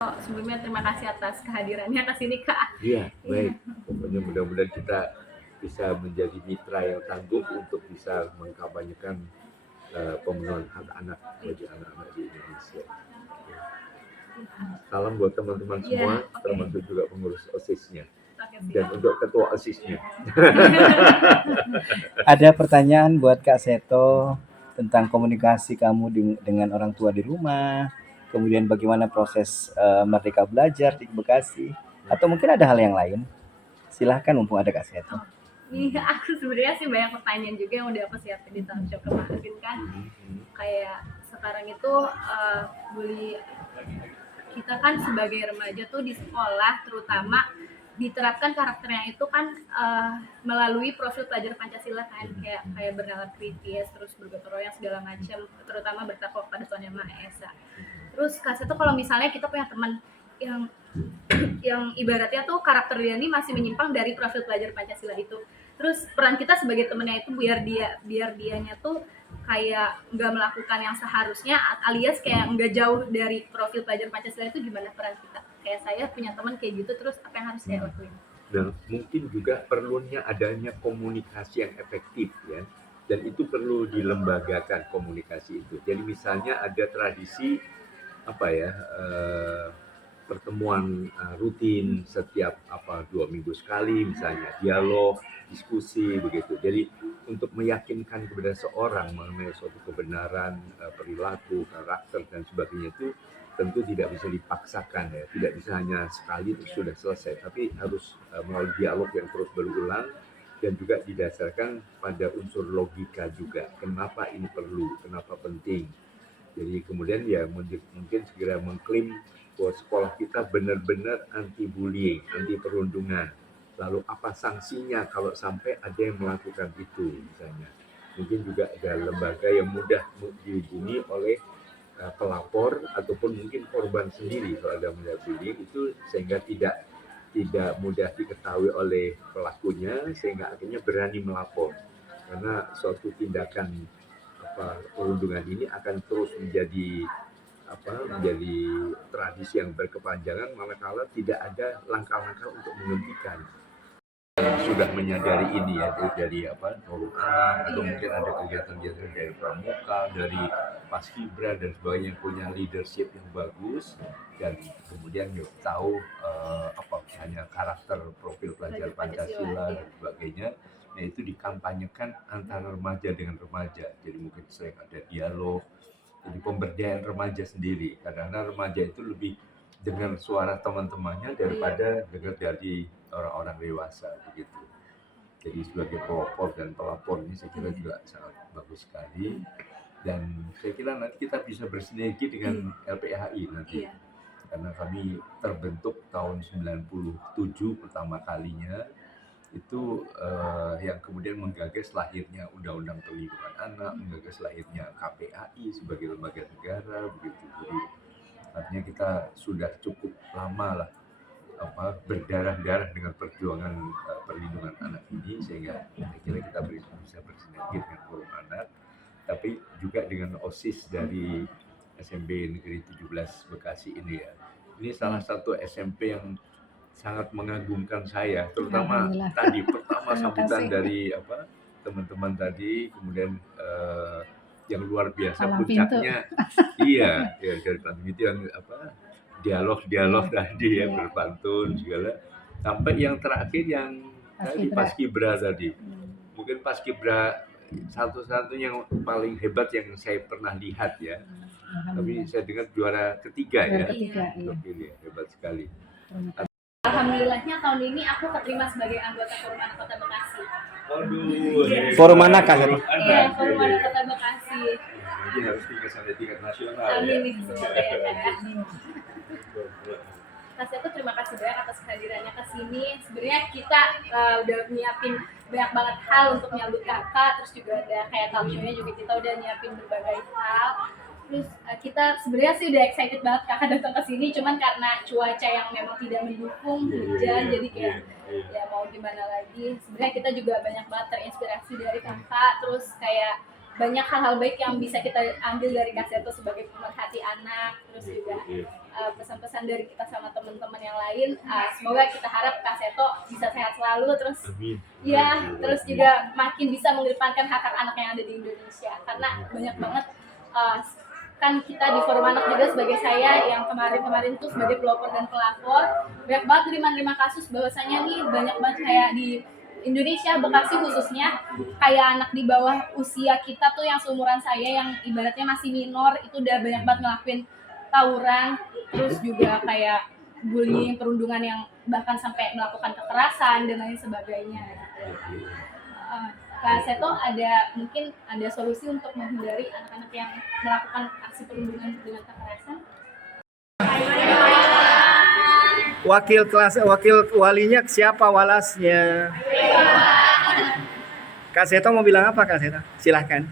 Sebelumnya terima kasih atas kehadirannya ke sini, Kak. Iya, baik. Pokoknya mudah-mudahan kita bisa menjadi mitra yang tangguh untuk bisa mengkampanyekan pemenuhan hak anak bagi anak-anak di Indonesia. Salam buat teman-teman semua, termasuk juga pengurus OSIS-nya dan untuk ketua OSIS-nya. Ada pertanyaan buat Kak Seto tentang komunikasi kamu dengan orang tua di rumah, kemudian bagaimana proses Merdeka Belajar di Bekasi, atau mungkin ada hal yang lain? Silahkan mumpung ada Kak Seto. Nih, aku sebenarnya sih banyak pertanyaan juga yang udah aku siapin di talkshow kemarin kan. Kayak sekarang itu bully kita kan sebagai remaja tuh di sekolah terutama diterapkan karakternya itu kan melalui profil pelajar Pancasila kan, kayak bernalar kritis, terus bergotong royong segala macam, terutama bertakwa kepada Tuhan Yang Maha Esa. Terus kasih tuh kalau misalnya kita punya teman yang ibaratnya tuh karakter dia ini masih menyimpang dari profil pelajar Pancasila itu, terus peran kita sebagai temennya itu biar dianya tuh kayak nggak melakukan yang seharusnya, alias kayak nggak jauh dari profil pelajar Pancasila, itu gimana peran kita? Kayak saya punya teman kayak gitu, terus apa yang harus saya lakuin? Dan mungkin juga perlunya adanya komunikasi yang efektif ya, dan itu perlu dilembagakan komunikasi itu. Jadi misalnya ada tradisi pertemuan rutin setiap 2 minggu sekali misalnya, dialog, diskusi begitu. Jadi untuk meyakinkan kepada seorang mengenai suatu kebenaran perilaku, karakter dan sebagainya itu tentu tidak bisa dipaksakan ya, tidak bisa hanya sekali terus sudah selesai, tapi harus melalui dialog yang terus berulang dan juga didasarkan pada unsur logika juga. Kenapa ini perlu, kenapa penting. Jadi kemudian ya mungkin segera mengklaim bahwa sekolah kita benar-benar anti bullying, anti perundungan. Lalu apa sanksinya kalau sampai ada yang melakukan itu misalnya. Mungkin juga ada lembaga yang mudah dihubungi oleh pelapor ataupun mungkin korban sendiri kalau ada melihat bullying itu, sehingga tidak mudah diketahui oleh pelakunya, sehingga akhirnya berani melapor. Karena suatu tindakan perundungan ini akan terus menjadi tradisi yang berkepanjangan manakala tidak ada langkah-langkah untuk menghentikan. Sudah menyadari ini ya, dari forum anak, atau mungkin ada kegiatan-kegiatan dari pramuka, dari paskibra dan sebagainya yang punya leadership yang bagus, dan kemudian tahu hanya karakter profil pelajar Pancasila dan sebagainya. Nah itu dikampanyekan antara remaja dengan remaja, jadi mungkin sering ada dialog, jadi pemberdayaan remaja sendiri. Kadang-kadang remaja itu lebih dengar suara teman-temannya daripada dengar dari orang-orang dewasa begitu. Jadi sebagai pelopor dan pelapor ini saya kira juga sangat bagus sekali, dan saya kira nanti kita bisa bersinergi dengan LPHI nanti, karena kami terbentuk tahun 97 pertama kalinya itu, yang kemudian menggagas lahirnya Undang-Undang Perlindungan Anak, menggagas lahirnya KPAI sebagai lembaga negara begitu. Jadi artinya kita sudah cukup lama lah berdarah-darah dengan perjuangan perlindungan anak ini, sehingga saya kira kita bisa bersinergi dengan forum anak, tapi juga dengan OSIS dari SMP Negeri 17 Bekasi ini ya. Ini salah satu SMP yang sangat mengagumkan saya, terutama tadi pertama sambutan dari teman-teman tadi, kemudian yang luar biasa puncaknya iya ya, dari pintu yang dialog tadi ya, berpantun segala, sampai yang terakhir yang tadi paskibra tadi. Mungkin paskibra satu-satunya yang paling hebat yang saya pernah lihat ya. Tapi saya dengar juara ketiga ya. Untuk ini hebat sekali. Alhamdulillahnya tahun ini aku keterima sebagai anggota Forum Anak Kota Bekasi. Waduh. Forum Anak kan? Iya, Forum Anak Kota Bekasi. Jadi harus sampai tingkat nasional. Amin nih, semoga ya Kak. Kasih aku terima kasih banyak atas kehadirannya ke sini. Sebenarnya kita udah nyiapin banyak banget hal untuk menyambut kakak, terus juga ada kayak talk show-nya juga kita udah nyiapin berbagai hal. Terus kita sebenarnya sih udah excited banget kakak datang ke sini, cuman karena cuaca yang memang tidak mendukung, hujan, jadi kayak ya mau gimana lagi. Sebenarnya kita juga banyak banget terinspirasi dari kakak, terus kayak banyak hal-hal baik yang bisa kita ambil dari Kak Seto sebagai pemerhati anak, terus juga pesan-pesan dari kita sama teman-teman yang lain. Semoga kita harap Kak Seto bisa sehat selalu, terus Amin. ya, terus juga makin bisa mengedepankan hak-hak anak yang ada di Indonesia, karena banyak banget kan kita di forum anak juga sebagai saya yang kemarin tuh sebagai pelopor dan pelapor banyak banget terima kasus bahwasanya nih banyak banget kayak di Indonesia, Bekasi khususnya, kayak anak di bawah usia kita tuh yang seumuran saya yang ibaratnya masih minor itu udah banyak banget ngelakuin tawuran, terus juga kayak bullying, perundungan yang bahkan sampai melakukan kekerasan dan lain sebagainya. Kak Seto mungkin ada solusi untuk menghindari anak-anak yang melakukan aksi perundungan dengan kekerasan? Wakil walinya siapa, walasnya? Kak Seto mau bilang apa, Kak Seto? Silahkan.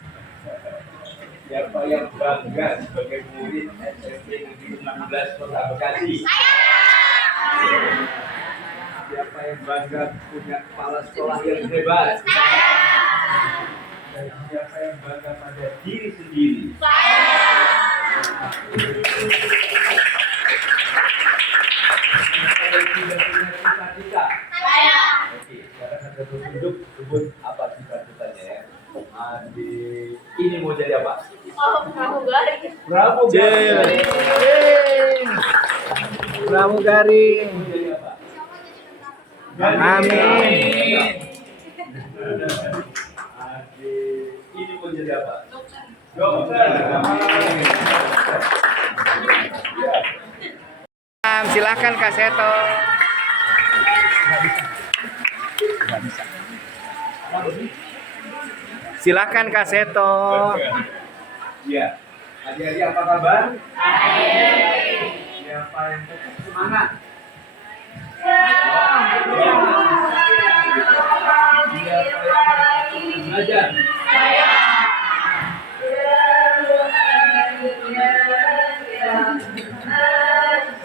Siapa yang bangga sebagai murid SMP Negeri 16 Kota Bekasi? Siapa yang bangga punya kepala sekolah yang hebat? Dan siapa yang bangga pada diri sendiri? Siapa yang tidak punya cita-cita? Oke, sekarang ada tunjuk sebut apa cita-citanya ya. Ini mau jadi apa? Pramugari. Pramugari. Pramugari. Mau jadi apa? Amin. Ini mau jadi apa? Dokter. Silakan Kak Seto. Silakan Kak Seto. Ya. Adik-adik apa kabar? Siapa yang tetap semangat? Belajar.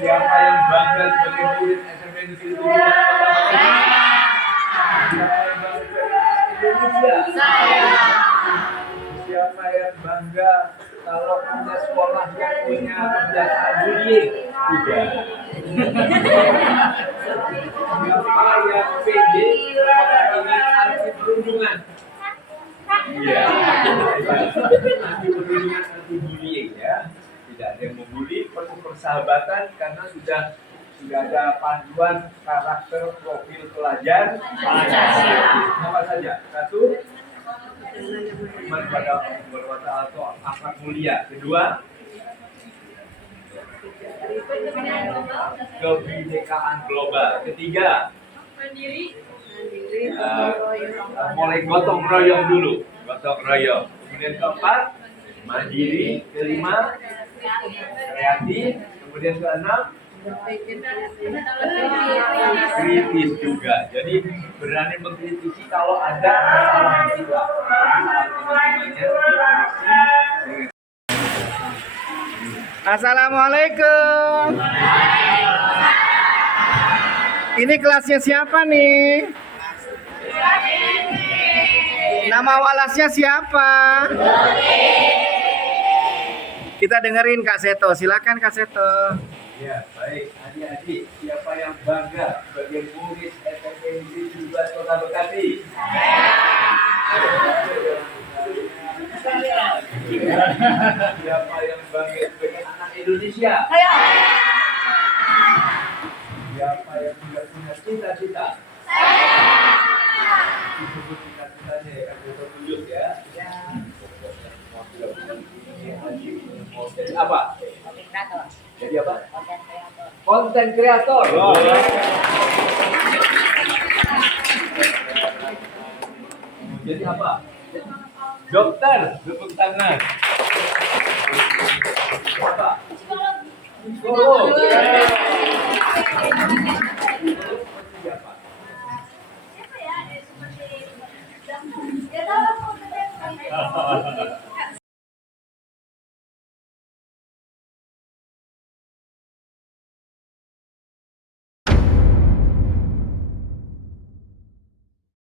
Siapa yang bangga sebagai murid SMP Negeri 17 Kota Bekasi? Siapa yang bangga Indonesia? Siapa yang bangga kalau punya sekolah yang punya kebiasaan bullying? Tidak. Siapa yang pede sekolah ini anti perundungan? Iya. Anti perundungan, anti bullying ya. Tidak ada yang membuli, perlu persahabatan karena sudah ada panduan karakter profil pelajar apa saja. Satu, iman pada Allah atau akhlak mulia. Kedua, kebinekaan global. Ketiga, mulai gotong royong dulu, gotong royong. Kemudian keempat, mandiri. Kelima, kreatif. Kemudian keenam, kritis juga. Jadi berani mengkritisi kalau ada kesalahan kita. Assalamualaikum. Ini kelasnya siapa nih? Nama walasnya siapa? Kita dengerin Kak Seto. Silakan Kak Seto. Ya, baik. Adik-adik, siapa yang bangga sebagai murid SMP Negeri 17 Kota Bekasi? Siapa yang bangga sebagai anak Indonesia? Siapa yang tidak punya cita-cita? Disebut cita-citanya ya, kan tunjuk ya. Mau jadi apa? Jadi apa? Konten kreator. Oh. Jadi apa? Dokter, tepuk tangan. Apa? Psikolog.